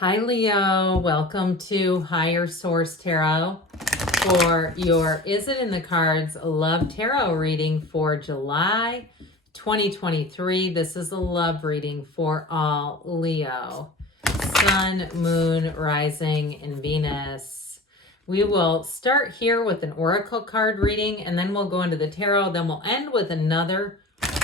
Hi Leo, welcome to Higher Source Tarot for your Is It in the Cards Love Tarot reading for July 2023. This is a love reading for all Leo, Sun, Moon, Rising, and Venus. We will start here with an oracle card reading, and then we'll go into the tarot. Then we'll end with another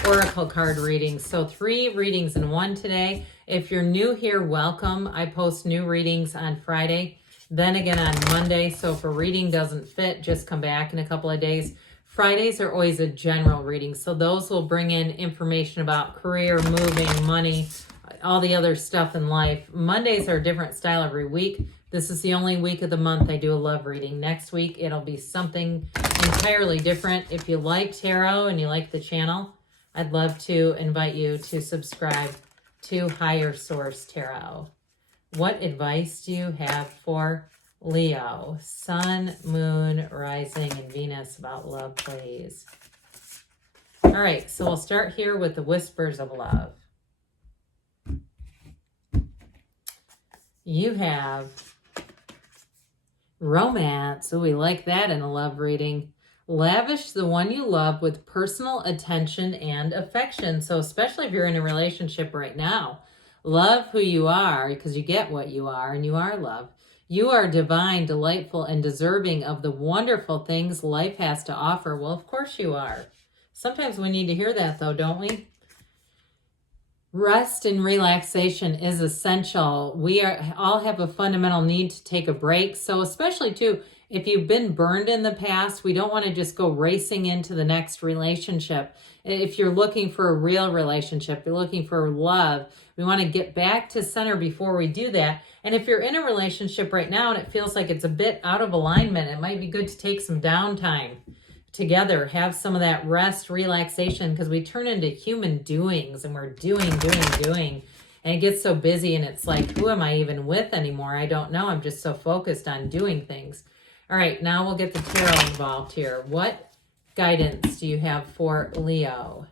oracle card reading. So 3 readings in one today. If you're new here, welcome. I post new readings on Friday, then again on Monday. So if a reading doesn't fit, just come back in a couple of days. Fridays are always a general reading. So those will bring in information about career, moving, money, all the other stuff in life. Mondays are a different style every week. This is the only week of the month I do a love reading. Next week, it'll be something entirely different. If you like tarot and you like the channel, I'd love to invite you to subscribe to Higher Source Tarot. What advice do you have for Leo, Sun, Moon, Rising, and Venus about love, please? All right, so we'll start here with the whispers of love. You have romance. Oh, we like that in a love reading. Lavish the one you love with personal attention and affection. So especially if you're in a relationship right now, love who you are because you get what you are and you are love. You are divine, delightful, and deserving of the wonderful things life has to offer. Well, of course you are. Sometimes we need to hear that though, don't we? Rest and relaxation is essential. We all have a fundamental need to take a break. So especially too, if you've been burned in the past, we don't want to just go racing into the next relationship. If you're looking for a real relationship, you're looking for love, we want to get back to center before we do that. And if you're in a relationship right now and it feels like it's a bit out of alignment, it might be good to take some downtime together, have some of that rest, relaxation, because we turn into human doings and we're doing. And it gets so busy and it's like, who am I even with anymore? I don't know. I'm just so focused on doing things. All right, now we'll get the tarot involved here. What guidance do you have for Leo?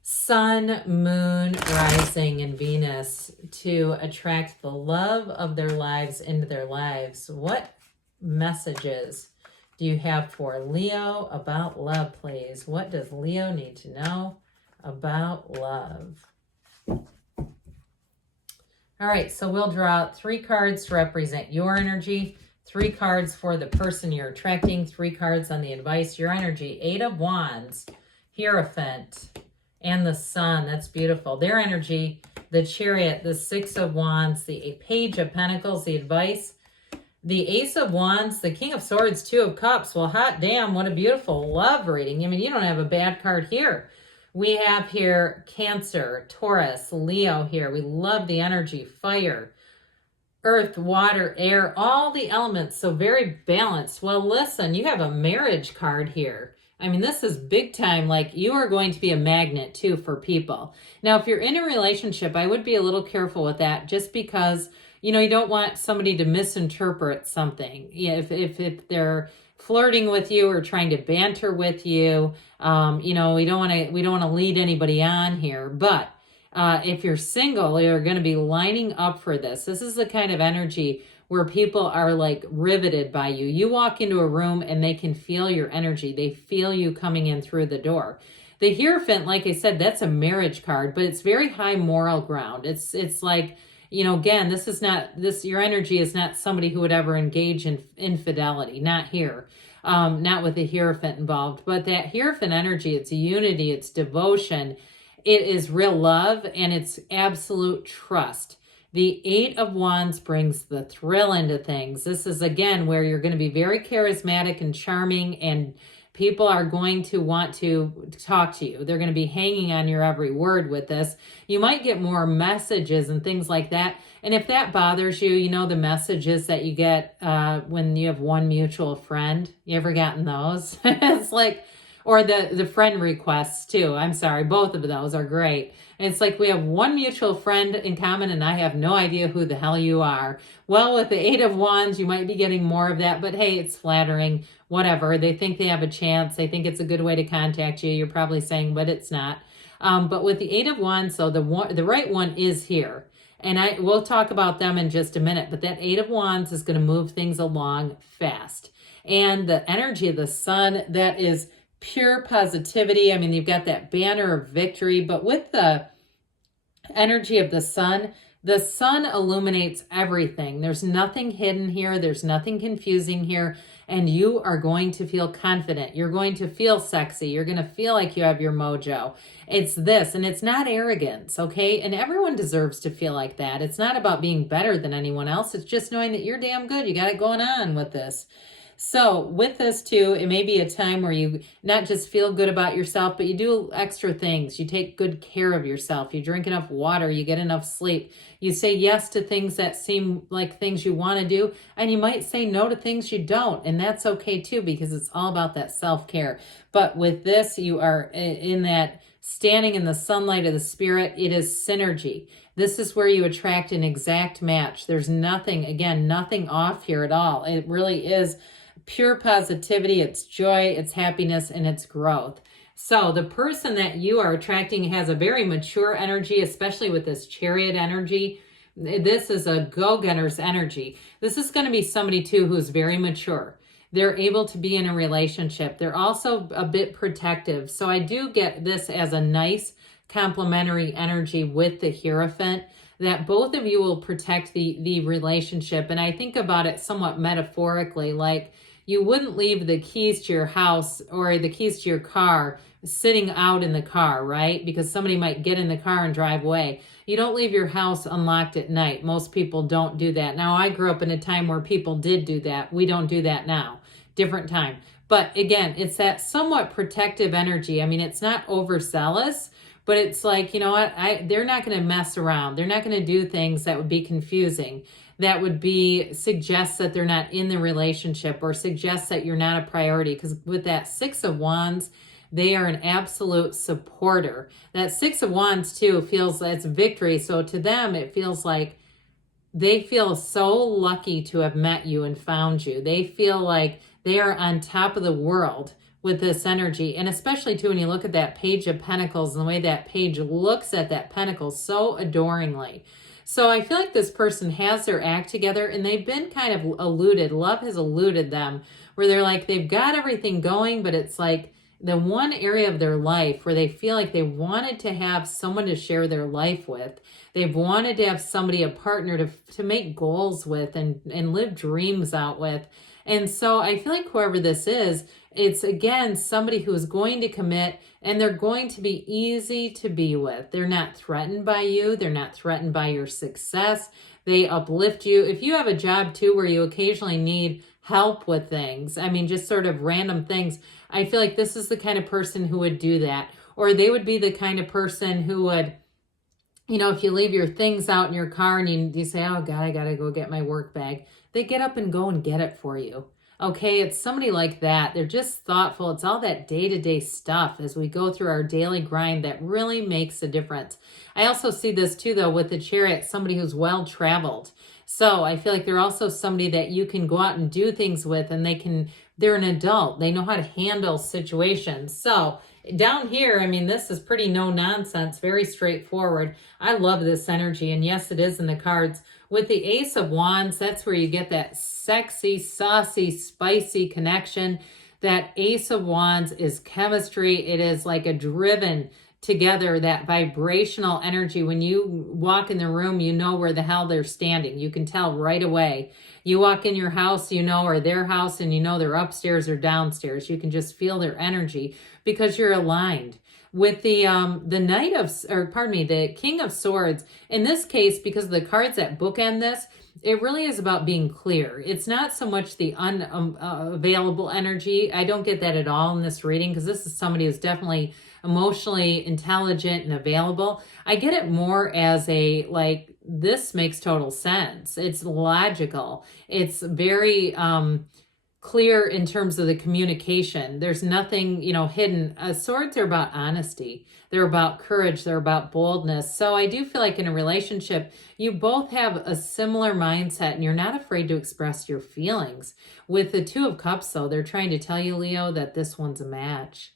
Sun, Moon, Rising, and Venus to attract the love of their lives into their lives. What messages do you have for Leo about love, please? What does Leo need to know about love? All right, so we'll draw out 3 cards to represent your energy, 3 cards for the person you're attracting, 3 cards on the advice, your energy. 8 of Wands, Hierophant, and the Sun. That's beautiful. Their energy, the Chariot, the 6 of Wands, the Page of Pentacles, the advice, the Ace of Wands, the King of Swords, 2 of Cups. Well, hot damn, what a beautiful love reading. I mean, you don't have a bad card here. We have here Cancer, Taurus, Leo here. We love the energy, fire, earth, water, air, all the elements. So very balanced. Well, listen, you have a marriage card here. I mean, this is big time. Like, you are going to be a magnet too for people. Now, if you're in a relationship, I would be a little careful with that just because, you know, you don't want somebody to misinterpret something. Yeah, if they're flirting with you or trying to banter with you, you know, we don't want to lead anybody on here. But if you're single, you're going to be lining up for this. This is the kind of energy where people are like riveted by you. You walk into a room and they can feel your energy. They feel you coming in through the door. The Hierophant, like I said, that's a marriage card, but it's very high moral ground. It's like, you know, again, your energy is not somebody who would ever engage in infidelity. Not here. Not with the Hierophant involved. But that Hierophant energy, it's unity, it's devotion. It is real love and it's absolute trust. The 8 of Wands brings the thrill into things. This is, again, where you're going to be very charismatic and charming and people are going to want to talk to you. They're going to be hanging on your every word with this. You might get more messages and things like that. And if that bothers you, you know, the messages that you get when you have one mutual friend. You ever gotten those? It's like, or the friend requests too. I'm sorry, both of those are great. And it's like we have one mutual friend in common and I have no idea who the hell you are. Well, with the 8 of Wands, you might be getting more of that, but hey, it's flattering, whatever. They think they have a chance. They think it's a good way to contact you. You're probably saying, but it's not. But with the 8 of Wands, so the right one is here. And we'll talk about them in just a minute, but that Eight of Wands is going to move things along fast. And the energy of the sun, that is pure positivity. I mean, you've got that banner of victory, but with the energy of the sun illuminates everything. There's nothing hidden here. There's nothing confusing here. And you are going to feel confident. You're going to feel sexy. You're going to feel like you have your mojo. It's this, and it's not arrogance, okay? And everyone deserves to feel like that. It's not about being better than anyone else. It's just knowing that you're damn good. You got it going on with this. So with this too, it may be a time where you not just feel good about yourself, but you do extra things. You take good care of yourself. You drink enough water. You get enough sleep. You say yes to things that seem like things you want to do. And you might say no to things you don't. And that's okay too, because it's all about that self-care. But with this, you are in that standing in the sunlight of the spirit. It is synergy. This is where you attract an exact match. There's nothing, again, nothing off here at all. It really is pure positivity, it's joy, it's happiness, and it's growth. So the person that you are attracting has a very mature energy, especially with this Chariot energy. This is a go-getter's energy. This is going to be somebody too who's very mature. They're able to be in a relationship. They're also a bit protective. So I do get this as a nice complementary energy with the Hierophant, that both of you will protect the relationship. And I think about it somewhat metaphorically, like you wouldn't leave the keys to your house or the keys to your car sitting out in the car, right? Because somebody might get in the car and drive away. You don't leave your house unlocked at night. Most people don't do that. Now, I grew up in a time where people did do that. We don't do that now. Different time. But again, it's that somewhat protective energy. I mean, it's not overzealous, but it's like, you know what? They're not going to mess around. They're not going to do things that would be confusing, that would suggest that they're not in the relationship or suggest that you're not a priority. Because with that Six of Wands, they are an absolute supporter. That Six of Wands too feels that's victory. So to them, it feels like they feel so lucky to have met you and found you. They feel like they are on top of the world with this energy. And especially too, when you look at that Page of Pentacles and the way that page looks at that pentacle so adoringly. So I feel like this person has their act together and they've been kind of eluded. Love has eluded them, where they're like, they've got everything going, but it's like the one area of their life where they feel like they wanted to have someone to share their life with. They've wanted to have somebody, a partner to make goals with and live dreams out with. And so I feel like whoever this is, it's again somebody who's going to commit, and they're going to be easy to be with. They're not threatened by you. They're not threatened by your success. They uplift you. If you have a job too where you occasionally need help with things, I mean, just sort of random things, I feel like this is the kind of person who would do that. Or they would be the kind of person who would, you know, if you leave your things out in your car and you say, oh God, I got to go get my work bag, they get up and go and get it for you. Okay, it's somebody like that. They're just thoughtful. It's all that day-to-day stuff as we go through our daily grind that really makes a difference. I also see this too, though, with the Chariot, somebody who's well-traveled. So I feel like they're also somebody that you can go out and do things with, and they're an adult. They know how to handle situations. So down here, I mean, this is pretty no nonsense, very straightforward. I love this energy, and yes, it is in the cards. With the Ace of Wands, that's where you get that sexy, saucy, spicy connection. That Ace of Wands is chemistry. It is like a driven together, that vibrational energy. When you walk in the room, you know where the hell they're standing. You can tell right away. You walk in your house, you know, or their house, and you know they're upstairs or downstairs. You can just feel their energy because you're aligned. With the the King of Swords, in this case, because of the cards that bookend this, it really is about being clear. It's not so much the unavailable energy. I don't get that at all in this reading, because this is somebody who's definitely emotionally intelligent and available. I get it more as a, like, this makes total sense. It's logical. It's very clear in terms of the communication. There's nothing, you know, hidden. Swords are about honesty. They're about courage. They're about boldness. So I do feel like in a relationship, you both have a similar mindset and you're not afraid to express your feelings. With the Two of Cups, though, they're trying to tell you, Leo, that this one's a match.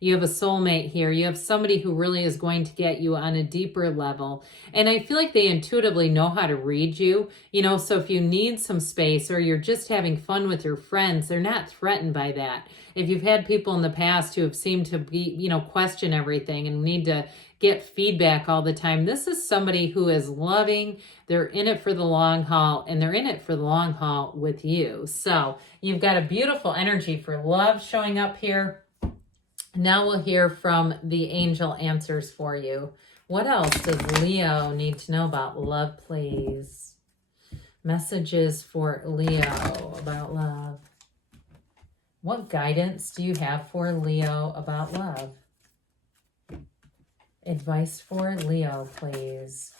You have a soulmate here. You have somebody who really is going to get you on a deeper level. And I feel like they intuitively know how to read you. You know, so if you need some space or you're just having fun with your friends, they're not threatened by that. If you've had people in the past who have seemed to be, you know, question everything and need to get feedback all the time, this is somebody who is loving. They're in it for the long haul, and they're in it for the long haul with you. So you've got a beautiful energy for love showing up here. Now we'll hear from the angel answers for you. What else does Leo need to know about love, please? Messages for Leo about love. What guidance do you have for Leo about love? Advice for Leo, please.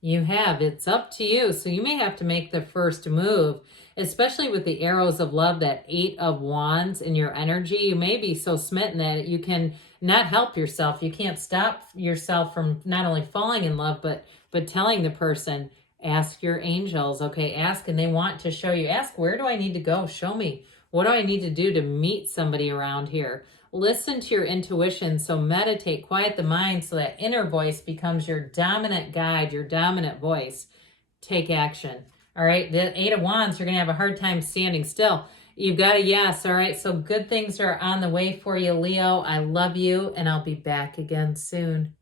You have. It's up to you. So you may have to make the first move, especially with the arrows of love, that 8 of Wands in your energy. You may be so smitten that you can not help yourself. You can't stop yourself from not only falling in love, but telling the person, ask your angels, okay? Ask, and they want to show you. Ask, where do I need to go? Show me. What do I need to do to meet somebody around here? Listen to your intuition. So meditate, quiet the mind so that inner voice becomes your dominant guide, your dominant voice. Take action. All right, the 8 of Wands, you're going to have a hard time standing still. You've got a yes. All right, so good things are on the way for you, Leo. I love you, and I'll be back again soon.